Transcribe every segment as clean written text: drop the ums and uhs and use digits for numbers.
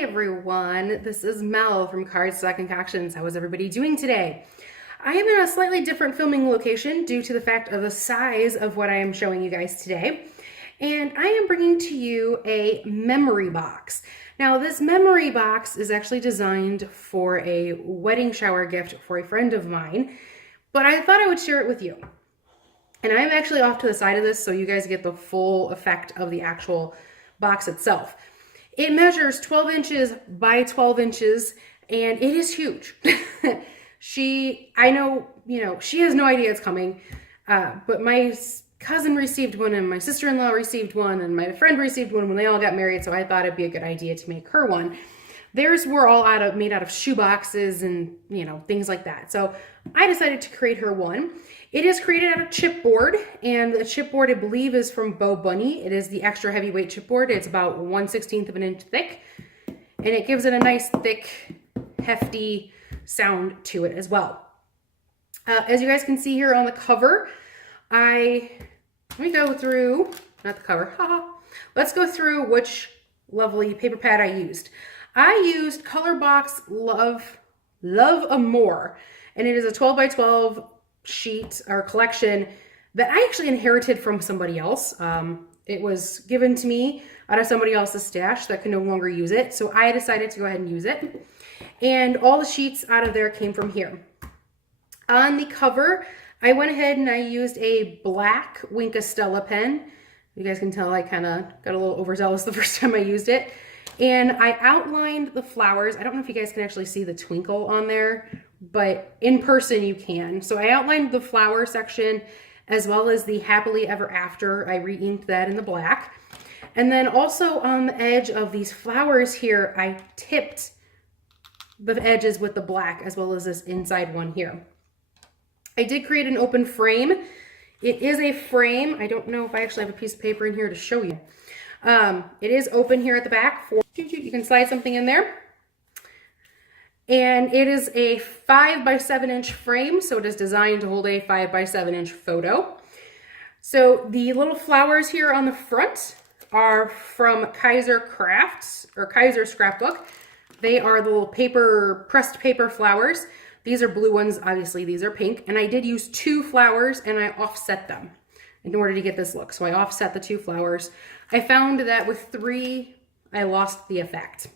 Hi everyone, this is Mel from Cardstock Concoctions. How is everybody doing today? I am in a slightly different filming location due to the fact of the size of what I am showing you guys today. And I am bringing to you a memory box. Now this memory box is actually designed for a wedding shower gift for a friend of mine, but I thought I would share it with you. And I'm actually off to the side of this so you guys get the full effect of the actual box itself. It measures 12 inches by 12 inches and it is huge. I know, she has no idea it's coming, but my cousin received one and my sister-in-law received one and my friend received one when they all got married, so I thought it'd be a good idea to make her one. Theirs were all made out of shoe boxes and, things like that. So I decided to create her one. It is created out of chipboard, and the chipboard, I believe, is from Bo Bunny. It is the extra heavyweight chipboard. It's about 1/16 of an inch thick, and it gives it a nice, thick, hefty sound to it as well. As you guys can see here on the cover, let me go through, not the cover, haha. Let's go through which lovely paper pad I used. I used ColorBoc Love Amor, and it is a 12 by 12 sheet or collection that I actually inherited from somebody else. It was given to me out of somebody else's stash that could no longer use it, so I decided to go ahead and use it. And all the sheets out of there came from here. On the cover, I went ahead and I used a black Wink Stella pen. You guys can tell I kind of got a little overzealous the first time I used it. And I outlined the flowers. I don't know if you guys can actually see the twinkle on there, but in person you can. So I outlined the flower section as well as the happily ever after. I re-inked that in the black. And then also on the edge of these flowers here, I tipped the edges with the black as well as this inside one here. I did create an open frame. It is a frame. I don't know if I actually have a piece of paper in here to show you. It is open here at the back. You can slide something in there. And it is a 5 by 7 inch frame, so it is designed to hold a 5 by 7 inch photo. So the little flowers here on the front are from Kaiser Crafts, or Kaiser Scrapbook. They are the little pressed paper flowers. These are blue ones, obviously these are pink. And I did use 2 flowers and I offset them in order to get this look. So I offset the 2 flowers. I found that with 3, I lost the effect.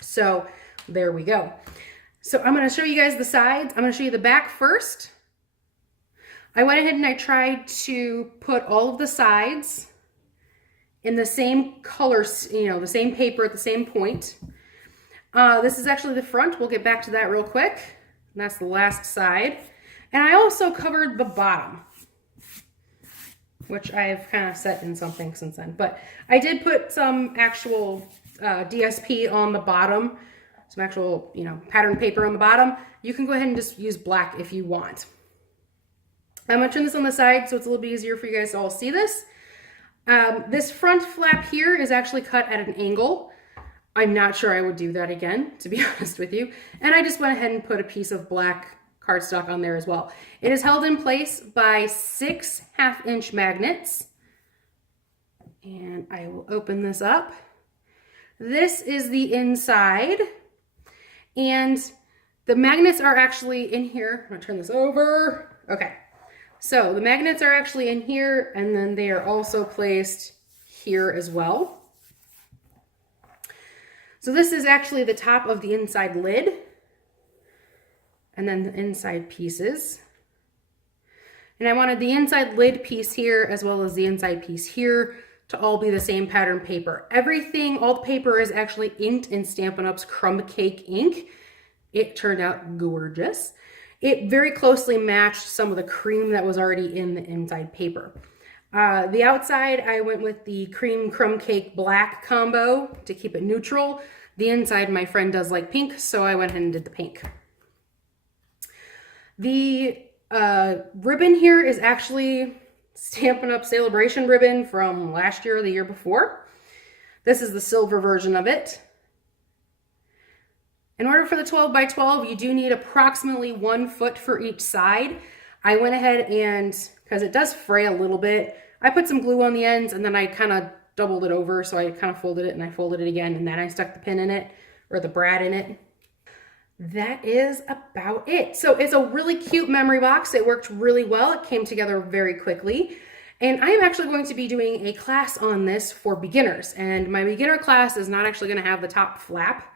So there we go. So I'm going to show you guys the sides. I'm going to show you the back first. I went ahead and I tried to put all of the sides in the same colors, the same paper at the same point. This is actually the front. We'll get back to that real quick. And that's the last side. And I also covered the bottom, which I've kind of set in something since then. But I did put some actual DSP on the bottom, some actual, pattern paper on the bottom. You can go ahead and just use black if you want. I'm gonna turn this on the side so it's a little bit easier for you guys to all see this. This front flap here is actually cut at an angle. I'm not sure I would do that again, to be honest with you. And I just went ahead and put a piece of black cardstock on there as well. It is held in place by 6 1/2-inch magnets. And I will open this up. This is the inside. And the magnets are actually in here. I'm gonna turn this over. Okay. So the magnets are actually in here, and then they are also placed here as well. So this is actually the top of the inside lid, and then the inside pieces. And I wanted the inside lid piece here as well as the inside piece here to all be the same pattern paper. Everything, all the paper is actually inked in Stampin' Up's Crumb Cake ink. It turned out gorgeous. It very closely matched some of the cream that was already in the inside paper. The outside, I went with the cream crumb cake black combo to keep it neutral. The inside, my friend does like pink, so I went ahead and did the pink. The ribbon here is actually Stampin' Up! Celebration ribbon from last year or the year before. This is the silver version of it. In order for the 12 by 12, you do need approximately 1 foot for each side. I went ahead and, because it does fray a little bit, I put some glue on the ends and then I kind of doubled it over, so I kind of folded it and I folded it again, and then I stuck the pin in it, or the brad in it. That is about it. So it's a really cute memory box. It worked really well. It came together very quickly. And I am actually going to be doing a class on this for beginners. And my beginner class is not actually going to have the top flap.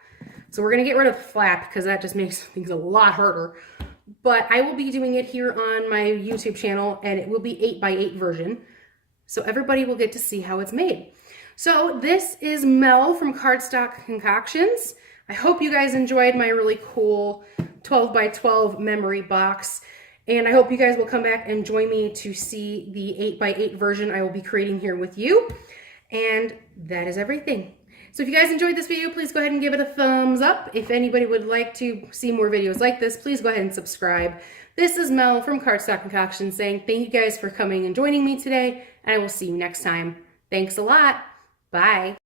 So we're going to get rid of the flap because that just makes things a lot harder. But I will be doing it here on my YouTube channel, and it will be 8x8 version. So everybody will get to see how it's made. So this is Mel from Cardstock Concoctions. I hope you guys enjoyed my really cool 12x12 memory box, and I hope you guys will come back and join me to see the 8x8 version I will be creating here with you. And that is everything. So if you guys enjoyed this video, please go ahead and give it a thumbs up. If anybody would like to see more videos like this, please go ahead and subscribe. This is Mel from Cardstock Concoctions saying thank you guys for coming and joining me today, and I will see you next time. Thanks a lot. Bye.